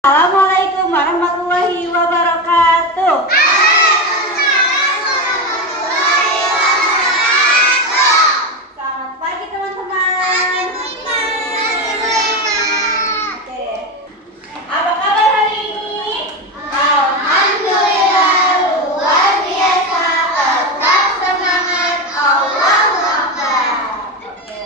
Assalamualaikum warahmatullahi wabarakatuh. Selamat pagi teman-teman. Oke. Apa kabar hari ini? Alhamdulillah luar biasa. Tetap semangat. Allahu Akbar. Oke.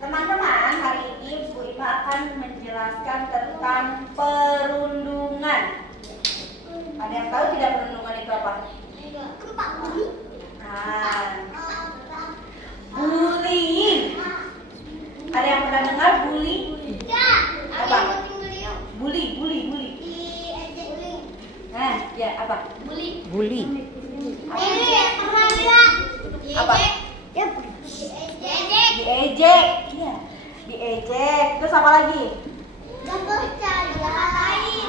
Teman-teman, hari ini Bu Ima akan menjelaskan tentang perundungan. Ada yang tahu tidak perundungan itu apa? Nah, bullying. Ada yang pernah dengar bullying? Apa? Bully. Nah, ya apa? Bully. Apa? Diejek. Iya. Diejek. Terus apa lagi?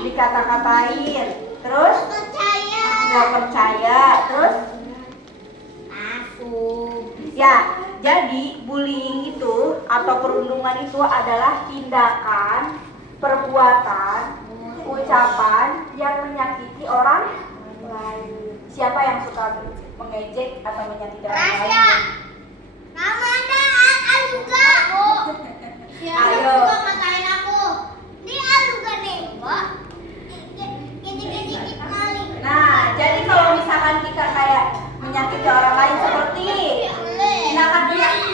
Dikata-katain. Terus nggak percaya. Terus ya, jadi bullying itu atau perundungan itu adalah tindakan, perbuatan, ucapan yang menyakiti orang lain. Siapa yang suka mengejek atau menyakiti orang lain? Ayo. Nah, jadi kalau misalkan kita kayak menyakiti orang lain seperti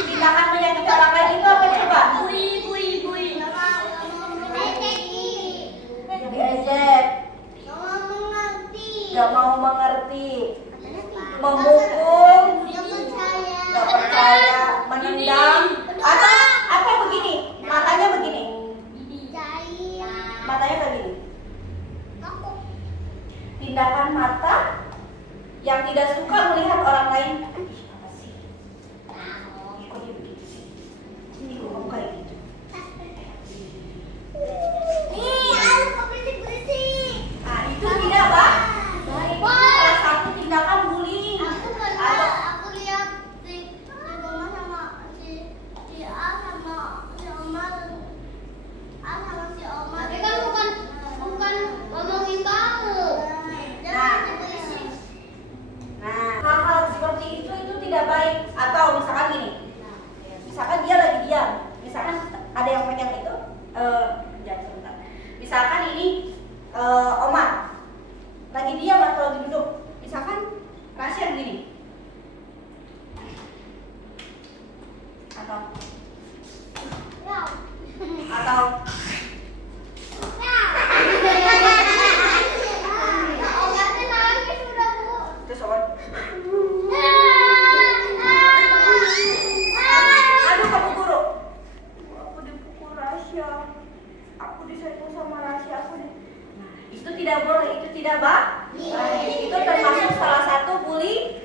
tindakan menyakiti orang lain itu apa coba? Diejek, gak mau mengerti, memukul, gak percaya, menendang, atau begini, matanya begini, matanya kayak gini. Tindakan mata yang tidak suka melihat orang lain. Apa sih? Kok dia begitu sih? Ini kok kamu kayak gitu? Nah, itu tidak baik. Itu salah satu tindakan bullying. Aku lihat di rumah sama si A sama si Omar. Si Omar. Tapi kan bukan ngomongin kamu. Nah, hal-hal seperti itu tidak baik. Atau misalkan gini, misalkan dia lagi diam, misalkan ada yang pegang itu, jangan sebentar. Misalkan ini Omar lagi diam atau lagi duduk, misalkan Rasya begini, atau terus Omar, aduh kamu guru, aku dipukul Rasya, aku disentuh sama Rasya, nah, itu tidak boleh, itu tidak baik. Itu termasuk salah satu bully.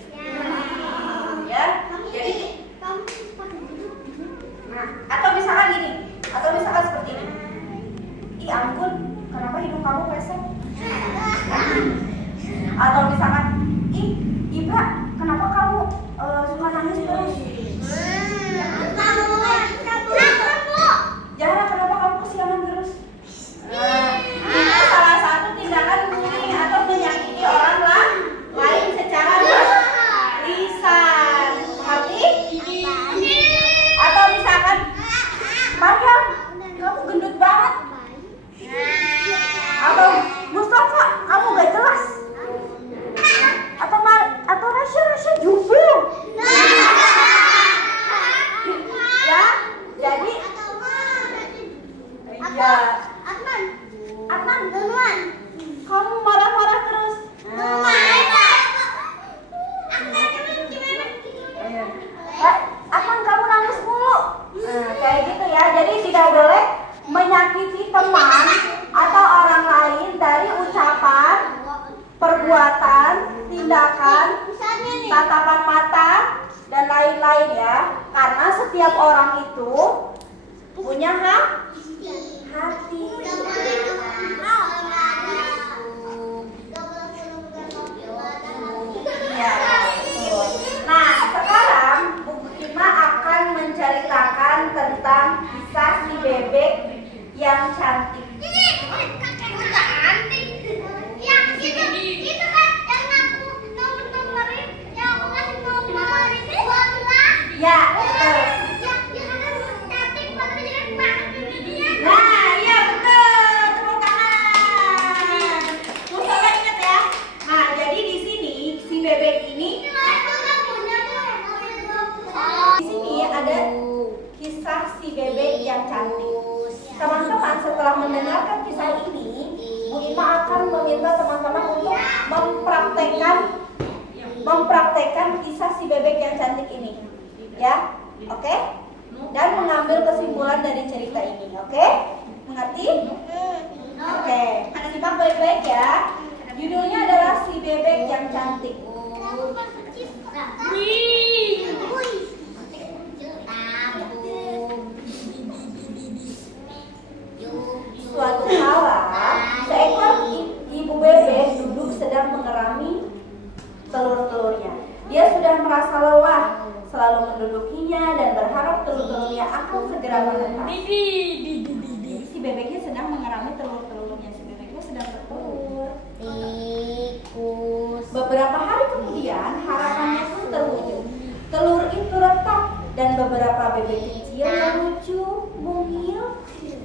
Ya, jadi nah, atau misalkan gini, atau misalkan seperti ini. Ih ampun, kenapa hidung kamu pesek? Atau misalkan, ih Ibra, kenapa kamu suka nangis terus? Jangan, kenapa kamu kesiangan terus? Itu salah satu tindakan bullying atau menyakiti orang lain secara lisan. Mengerti? Atau misalkan, Maryam, kamu gendut banget. Atau Mustafa, kamu gak jelas. Atau Rasya jubur. Ya, jadi iya. Adnan, duluan. Kamu marah-marah terus. Adnan, kamu nangis mulu. Kayak gitu ya. Jadi tidak boleh menyakiti teman atau orang lain dari ucapan, perbuatan, tindakan, tatapan mata, dan lain-lain ya. Karena setiap orang itu punya hati. akan meminta teman-teman untuk mempraktekkan kisah si bebek yang cantik ini, ya, oke? Dan mengambil kesimpulan dari cerita ini, oke? Mengerti? Oke, simak baik-baik ya. Judulnya adalah Si Bebek Yang Cantik. Suatu kala, seekor ibu bebek duduk sedang mengerami telur-telurnya. Dia sudah merasa lelah, selalu mendudukinya dan berharap telur-telurnya akan segera menetas. Si bebeknya sedang mengerami telur-telurnya. Si bebeknya sedang bertelur. Beberapa hari kemudian harapannya pun terwujud. Telur itu retak dan beberapa bebek kecil yang lucu, mungil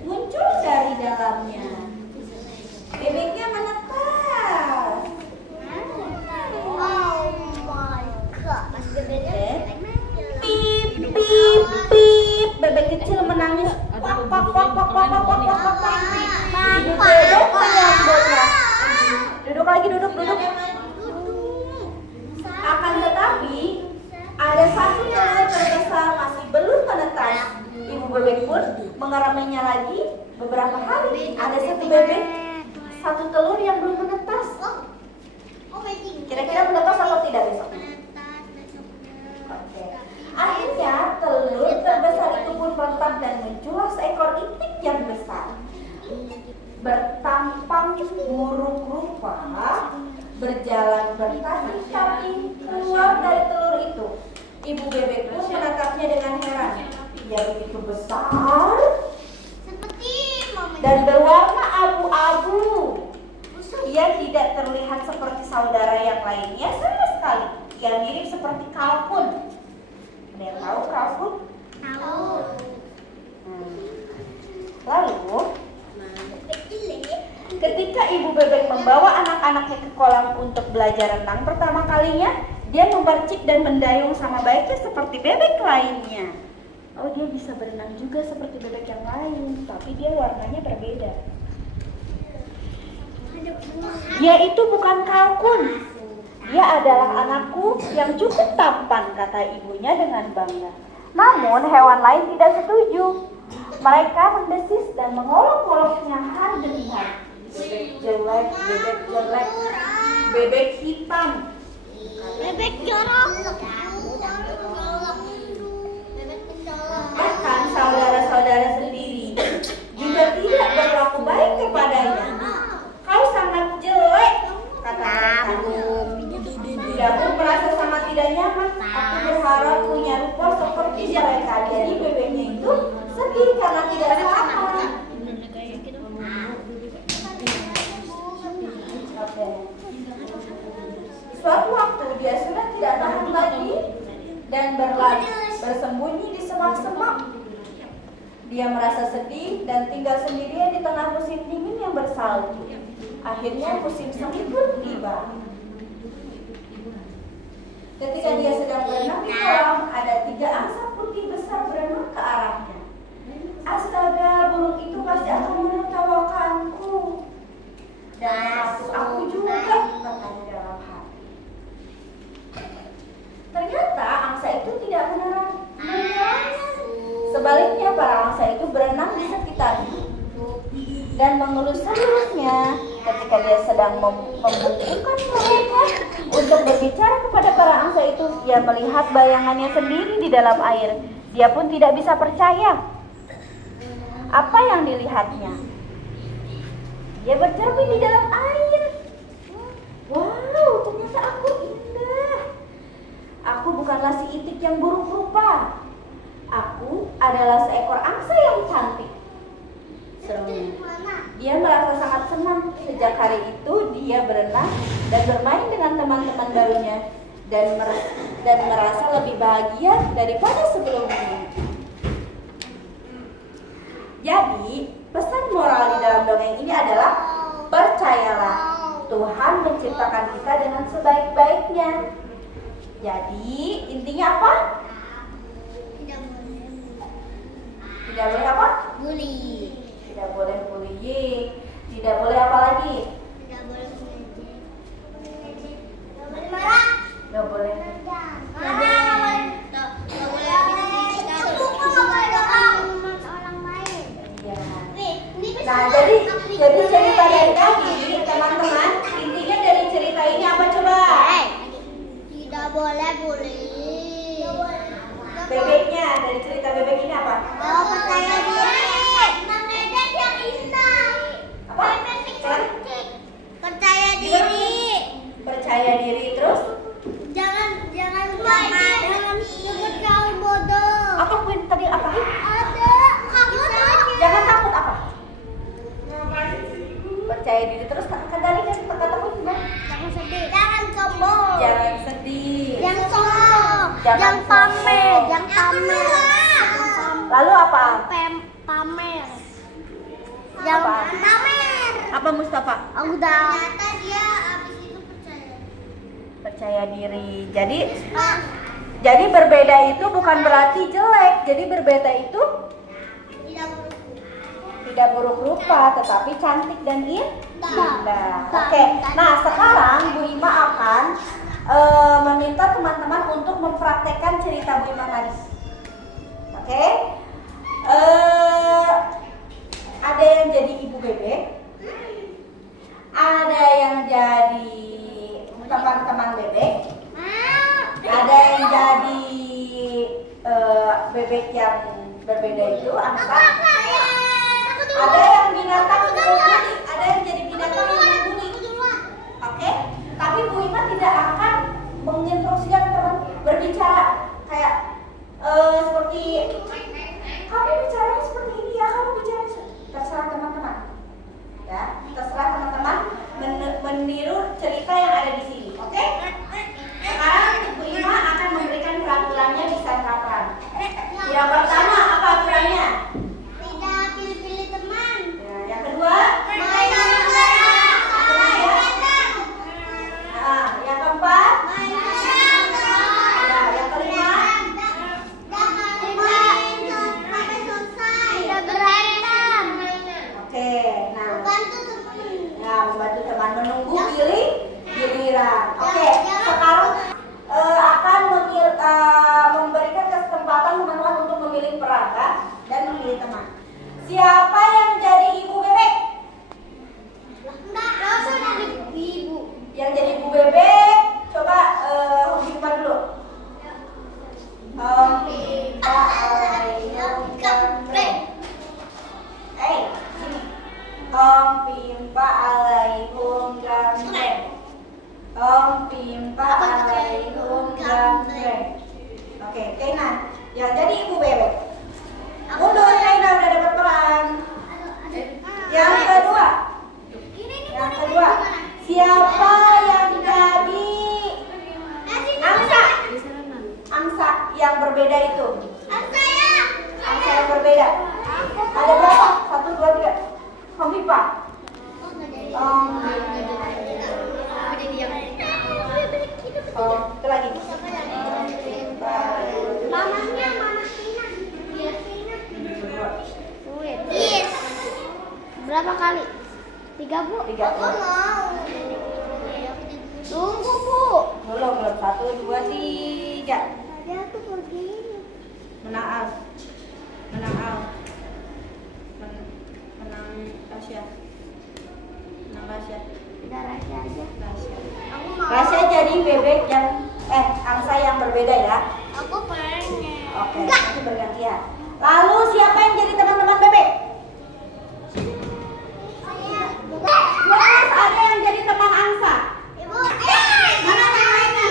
muncul dari dalamnya. Bebeknya menetas. Oh my god. Pip pip pip. Bebek kecil menangis. Wak wak wak wak wak wak wak wak wak. Ibu bebek menyambutnya. Duduk lagi, duduk. Akan tetapi ada satu telur terbesar masih belum menetas. Ibu bebek pun mengeraminya lagi. Beberapa hari ada satu telur yang belum menetas. Kira-kira menetas atau tidak besok? Oke. Akhirnya telur terbesar itu pun retak dan muncullah seekor itik yang besar, bertampang burung rupa, berjalan bertanding-tanding keluar dari telur itu. Ibu bebek pun menatapnya dengan heran. Ia begitu besar dan berwarna abu-abu. Ia tidak terlihat seperti saudara yang lainnya sama sekali. Ia mirip seperti kalkun. Ada yang tahu kalkun? Tahu. Lalu, ketika ibu bebek membawa anak-anaknya ke kolam untuk belajar renang pertama kalinya, dia memercik dan mendayung sama baiknya seperti bebek lainnya. Oh, dia bisa berenang juga seperti bebek yang lain, tapi dia warnanya berbeda. Dia itu bukan kalkun. Dia adalah anakku yang cukup tampan, kata ibunya dengan bangga. Namun hewan lain tidak setuju. Mereka mendesis dan mengolok-oloknya hari demi hari. Bebek jelek, bebek jelek, bebek hitam, Bebek jorok. bahkan saudara-saudara sendiri juga tidak berlaku baik kepadanya. Kau sangat jelek, kata mereka. Dia pun merasa sangat tidak nyaman. Aku berharap punya rupa seperti mereka. Jadi bebeknya itu sedih karena tidak sama. Suatu waktu dia sudah tidak tahan lagi dan bersembunyi di semak-semak. Dia merasa sedih dan tinggal sendirian di tengah musim dingin yang bersalju. Akhirnya musim semi pun tiba. Ketika dia sedang berenang di kolam, ada 3 angsa putih besar berenang ke arahnya. Astaga, burung itu pasti akan menertawakanku dan maksud aku juga, katanya dalam hati. Ternyata angsa itu tidak menyerangnya. Sebaliknya, para angsa itu berenang di sekitarnya dan mengelus-elusnya. Ketika dia sedang membuka mulutnya untuk berbicara kepada para angsa itu, dia melihat bayangannya sendiri di dalam air. Dia pun tidak bisa percaya apa yang dilihatnya. Dia bercermin di dalam air. Wow, ternyata aku indah. Aku bukanlah si itik yang buruk rupa. Aku adalah seekor angsa yang cantik. Dia merasa sangat senang. Sejak hari itu dia berenang dan bermain dengan teman-teman barunya dan merasa lebih bahagia daripada sebelumnya. Jadi pesan moral di dalam dongeng ini adalah percayalah, Tuhan menciptakan kita dengan sebaik-baiknya. Jadi intinya apa? Tidak boleh apa? Bully. Tidak boleh bullying. Tidak boleh apa lagi? Tidak percaya diri. Terus kendali kan katamu gimana? Jangan sedih. Jangan sombong. Jangan sedih. Jangan sombong. Jangan pamer. sombong. Jangan pamer. Lalu apa? Pamer. Jangan pamer. Apa Mustafa? Udah. Ternyata dia abis itu Percaya diri. Jadi berbeda itu bukan berarti jelek. Jadi berbeda itu tidak buruk rupa, tetapi cantik dan indah. Oke. Nah, sekarang Bu Ima akan meminta teman-teman untuk mempraktekkan cerita Bu Ima tadi. Oke. Ada yang jadi ibu bebek, ada yang jadi teman-teman bebek, ada yang jadi bebek yang berbeda itu angsa, ada yang binatang yang berbunyi, ada yang jadi binatang yang berbunyi. Oke? Tapi Bu Ima tidak akan menginstruksikan teman berbicara kayak seperti kamu bicara seperti ini ya, kamu bicara terserah teman-teman. Ya, terserah teman-teman meniru cerita yang ada di sini. Oke? Sekarang Bu Ima akan memberikan peraturannya di santapan. Yang pertama apa aturannya? Tidak pilih-pilih teman. Ya, yang kedua? Main bareng-bareng. Nah, yang keempat? Main bareng-bareng. Ya, yang kelima? Jangan sampai selesai. Tidak berantem. Oke, nah. Bantu teman. Ya, membantu teman menunggu giliran. Oke, sekarang akan memberikan kesempatan teman-teman untuk memilih perangga dan memilih teman. Siapa yang jadi ibu bebek? Enggak, langsung dari ibu. Yang jadi ibu bebek, coba Hobi dulu. Pimpa alayum gambreng. Sini. Pimpa alayum gambreng. Pimpa alayum gambreng. Oke, Kainan. Yang jadi ibu bebek. Mundur, Kainan udah dapat peran. Yang kedua. Yang kedua. Siapa yang jadi angsa? Angsa yang berbeda itu. Angsa yang berbeda. Ada berapa? 1, 2, 3. Homipa. Itu lagi. Mamanya Mama Tina. Yes. Berapa kali? 3, Bu? 3. Tunggu, Bu. Belum. 1, 2, 3. Dia tuh pergi. Menang Al. Menang Rasya. Menang Rasya. Udah rahasia aja. Aku mau. Rasya jadi bebek yang angsa yang berbeda ya. Aku pengen. Oke, nanti bergantian. Lalu siapa yang jadi teman-teman bebek? Yes, ada yang jadi teman angsa. Ibu. Mana yang lainnya?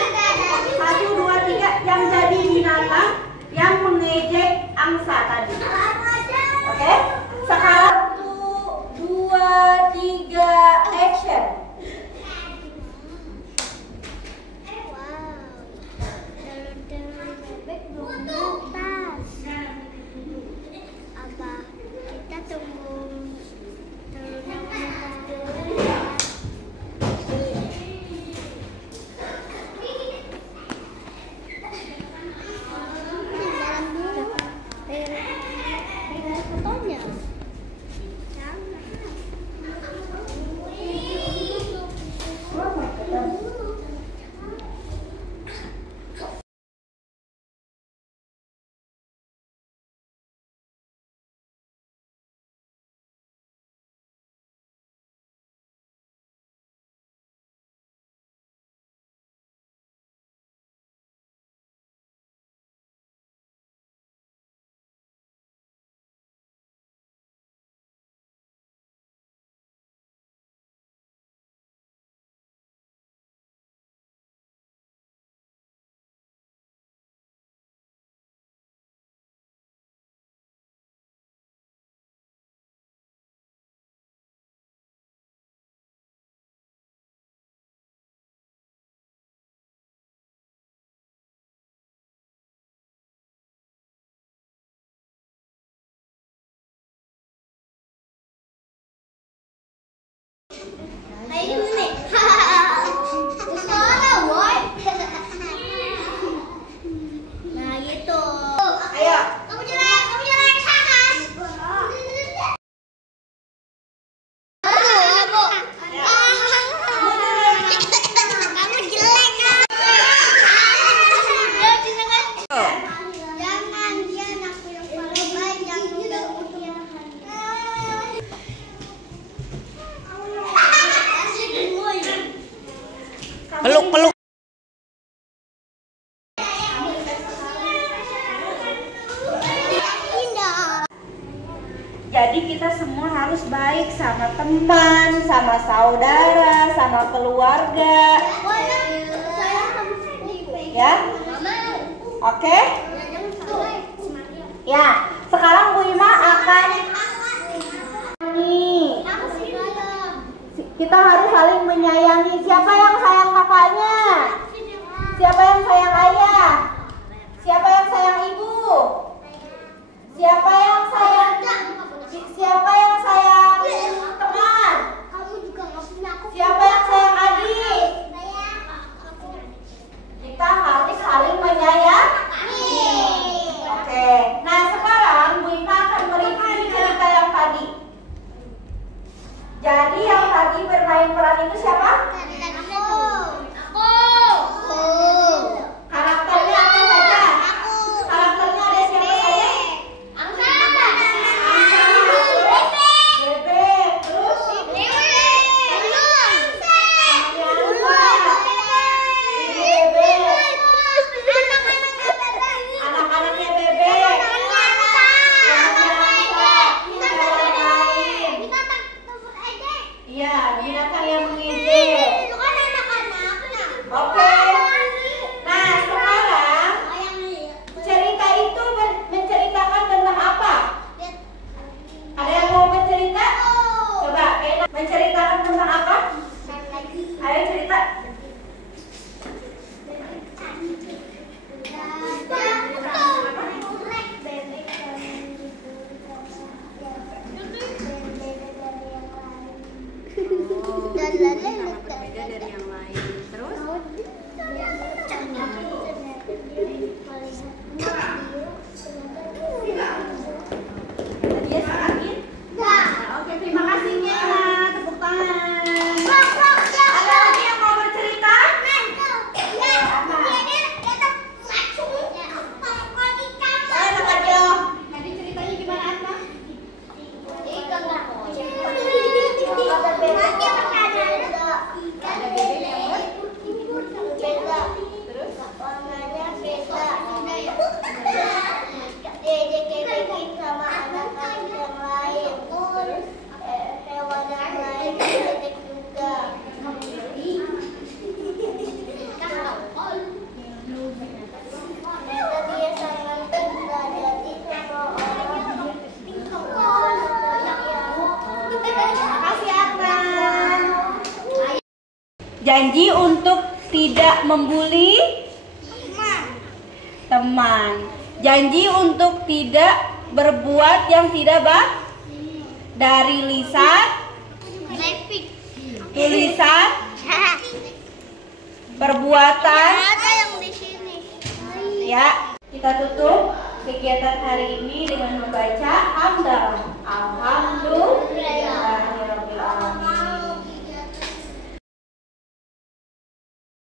1, 2, 3 yang jadi binatang yang mengejek angsa tadi. Oke? Sekarang 1, 2, 3 action. Wow. Nah gitu. Ayo. Kamu jelek. Peluk. Jadi kita semua harus baik sama teman, sama saudara, sama keluarga. Ya? Oke? Ya, sekarang Bu Ima akan nih. Kita harus saling menyayangi. Siapa yang sayang kakaknya? Siapa yang sayang ayah? Siapa yang sayang ibu? Siapa yang sayang teman? Siapa yang sayang adik? Kita harus saling menyayangi. Oke. Nah, sekarang Bu Ima akan mereview cerita yang tadi. Jadi yang tadi bermain peran itu siapa? Karakternya apa saja? Karakternya ada siapa saja? Bebe, terus anak-anaknya Bebe, iya, binatang yang mengejek. Oke. Nah, sekarang cerita itu menceritakan tentang apa? Ada yang mau bercerita? Coba, menceritakan tentang apa? Ayo cerita. Beda dari yang lain. Terus? Dia sakit? Oke, terima kasih Nyana. Tepuk tangan. Ada lagi yang mau bercerita? Ayo Kak Jo. Tadi ceritanya gimana Asma? Janji untuk tidak membuli teman. Janji untuk tidak berbuat yang tidak baik. Dari lisan, tulisan, perbuatan. Ya, kita tutup kegiatan hari ini dengan membaca hamdalah.